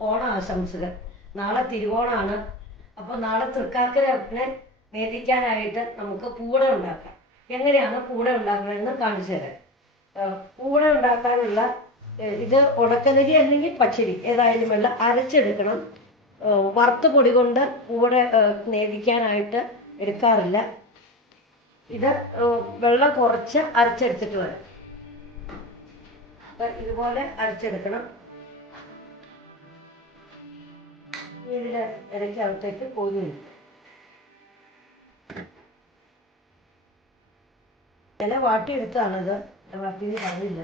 ഓണ ആശംസകൾ. നാളെ തിരുവോണമാണ് അപ്പൊ നാളെ തൃക്കാക്കരനെ നേദിക്കാനായിട്ട് നമുക്ക് പൂട ഉണ്ടാക്കാം. എങ്ങനെയാണ് പൂട ഉണ്ടാക്കുന്നതെന്ന് കാണിച്ചു തരാം. പൂട ഉണ്ടാക്കാനുള്ള ഇത് ഉടക്കലരി അല്ലെങ്കിൽ പച്ചരി ഏതായാലും അല്ല അരച്ചെടുക്കണം. വറുത്ത് പൊടി കൊണ്ട് പൂട നേദിക്കാനായിട്ട് എടുക്കാറില്ല. ഇത് വെള്ളം കുറച്ച് അരച്ചെടുത്തിട്ട് വരാം. ഇതുപോലെ അരച്ചെടുക്കണം. ഇതിന്റെ ഇടയ്ക്കകത്തേക്ക് കോരി ഇടും. ഇല വാട്ടിയെടുത്താണത്. വാട്ടി പറഞ്ഞില്ല.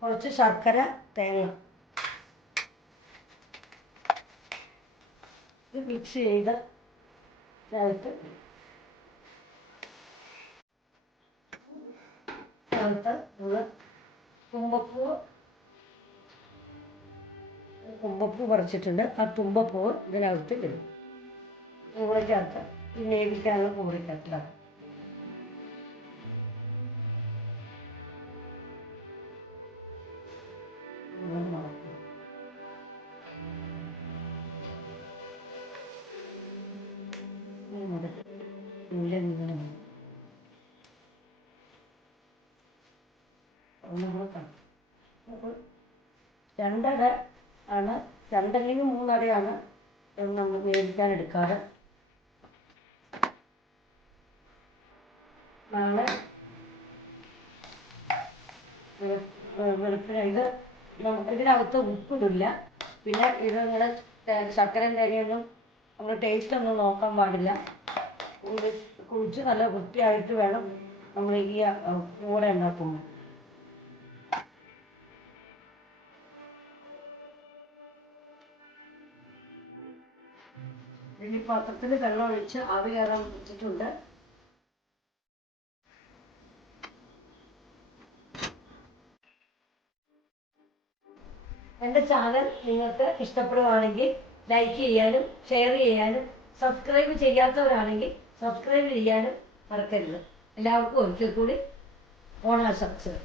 കുറച്ച് ശർക്കര തേങ്ങ. ഇത് മിക്സ് ചെയ്ത് ചേർത്ത് ചേർത്ത് നമ്മൾ തുമ്പപ്പൂവ് തുമ്പപ്പൂ പറിച്ചിട്ടുണ്ട്. ആ തുമ്പപ്പൂവ് ഇതിനകത്ത് ഇടും. ചേർത്ത് ഈ വേവിക്കാനുള്ള കൂടെ ചേർത്തതാണ് ആണ്. രണ്ടല്ലെങ്കിൽ മൂന്നടയാണ് നമ്മൾ വേവിക്കാൻ എടുക്കാറ്. നാളെ വെളുപ്പിന് ഇത് ഇതിനകത്ത് ഉപ്പിടില്ല. പിന്നെ ഇത് നിങ്ങൾ ശർക്കരയും തേങ്ങയൊന്നും നമ്മൾ ടേസ്റ്റ് ഒന്നും നോക്കാൻ പാടില്ല. കുഴിച്ച് നല്ല വൃത്തിയായിട്ട് വേണം നമ്മൾ ഈ കൂടെ ഉണ്ടാക്കുമ്പോൾ. ഇനി പാത്രത്തിൽ വെള്ളം ഒഴിച്ച് ആവി കയറാൻ വെച്ചിട്ടുണ്ട്. എന്റെ ചാനൽ നിങ്ങൾക്ക് ഇഷ്ടപ്പെടുകയാണെങ്കിൽ ലൈക്ക് ചെയ്യാനും ഷെയർ ചെയ്യാനും സബ്സ്ക്രൈബ് ചെയ്യാത്തവരാണെങ്കിൽ സബ്സ്ക്രൈബ് ചെയ്യാനും മറക്കരുത്. എല്ലാവർക്കും ഒരിക്കൽ കൂടി ഓണാശംസകൾ.